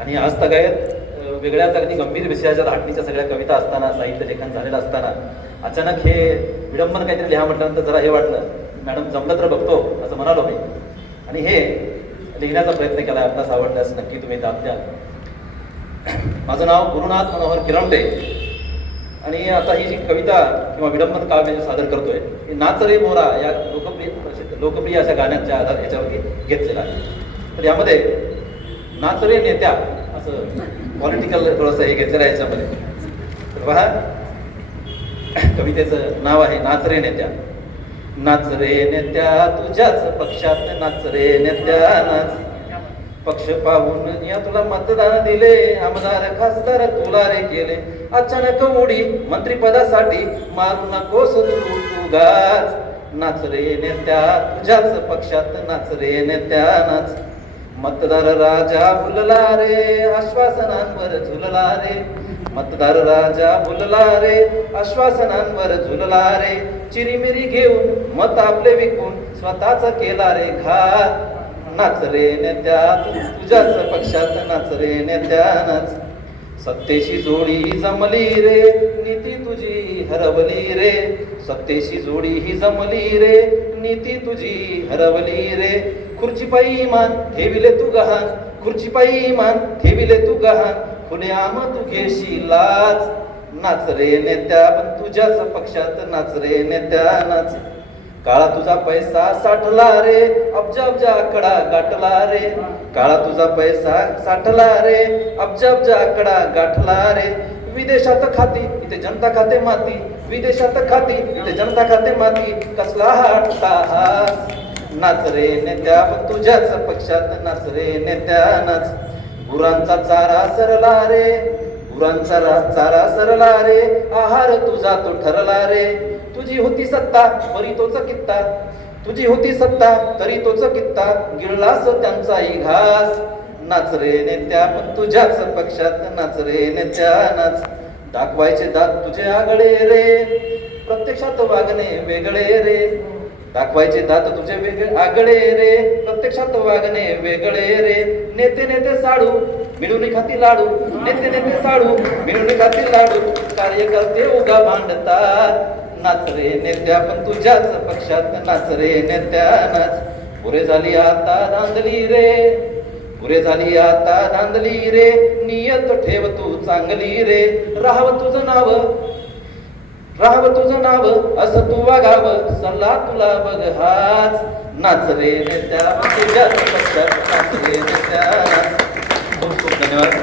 आणि आज तगायत वेगळ्याच अगदी गंभीर विषयाच्या धाटणीच्या सगळ्या कविता असताना, साहित्य लेखन झालेलं असताना अचानक हे विडंबन काहीतरी लिहा म्हटल्यानंतर जरा हे वाटलं, मॅडम जमलं तर बघतो असं म्हणालो मी आणि हे लिहिण्याचा प्रयत्न केला. आपल्यास आवडल्यास नक्की तुम्ही दाद द्या. माझं नाव गुरुनाथ मनोहर किरमडे आणि आता ही जी कविता किंवा विडंबन काव्य जे सादर करतोय हे नाच रे मोरा या लोकप्रिय अशा गाण्याच्या आधार याच्यावरती घेतलेला आहे. तर यामध्ये नाच रे नेत्या असं पॉलिटिकल थोडंसं हे घेतलेलं आहे याच्यामध्ये. तर पहा, कवितेचं नाव आहे नाच रे नेत्या. नाच रे नेत्या तुझ्याच पक्षात नाच रे नेत्या नाच, पक्ष पाहून या तुला मतदान दिले, आमदार खासदार तुला रे केले, अचानक उडी मंत्रिपदासाठी मारू नकोस तू गाच. नाच रे नेत्या तुझ्याच पक्षात नाच रे नेत्या नाच, मतदार राजा भुलला रे आश्वासनांवर झुलला रे, मतदार राजा भुलला रे आश्वासनांवर झुलला रे, चिरीमिरी घेऊन मत आपले विकून स्वतःच केला रे घात. नाच रे नेत्या तुझ्याच पक्षात नाच रे नेत्या नाच, सत्तेशी जोडी जमली रे नीती तुझी हरवली रे, सत्तेशी जोडी ही जमली रे नीती तुझी हरवली रे, खुर्ची पायी इमान ठेविले तू गहाण, खुर्ची पायी इमान ठेविले तू गहाण, खुलेआम तू घेशी लाच. नाच रे नेत्या पण तुझ्याच पक्षात नाच रे नेत्या नाच, काळा तुझा पैसा साठला रे अब्जा अब्जा आकडा गाठला रे, काळा तुझा पैसा साठला रे अब्जा अब्जा आकडा गाठला रे, विदेशात खाती इथे जनता खाते माती, विदेशात खाती इथे जनता खाते माती, कसला हा अट्टहास. नाच रे नेत्या पण तुझ्याच पक्षात नाच रे नेत्या नाच, गुरांचा चारा सरला रे गुरांचा चारा सरला रे, आहार तुझा तो ठरला रे, तुझी होती सत्ता तरी तोच कित्ता, तुझी होती सत्ता तरी तोच कित्ता, गिळलास त्यांचाही घास. नाच रे नेत्या पण तुझ्याच पक्षात नाच रे नेत्या नाच, दाखवायचे दात तुझे आगळे रे प्रत्यक्षात वागणे वेगळे रे, दाखवायचे दात तुझे वेगळे आगळे रे प्रत्यक्षात वागणे वेगळे रे, नेते नेते साडू मिळून खाती लाडू, नेते नेते साडू मिळून खाती लाडू, कार्यकर्ते उगा भांडतात. नाच रे नेत्या पण तुझ्याच पक्षात नाच रे नेत्या नाच, पुरे झाली आता धांदली रे पुरे झाली आता धांदली रे, नियत ठेव तू चांगली रे, राहावं तुझं नाव राहावं तुझं नाव असं तू वागावं सल्ला तुला बघ हाच. नाच रे नेत्या तुझ्याच पक्षात नाच रे नेत्या. खूप खूप धन्यवाद.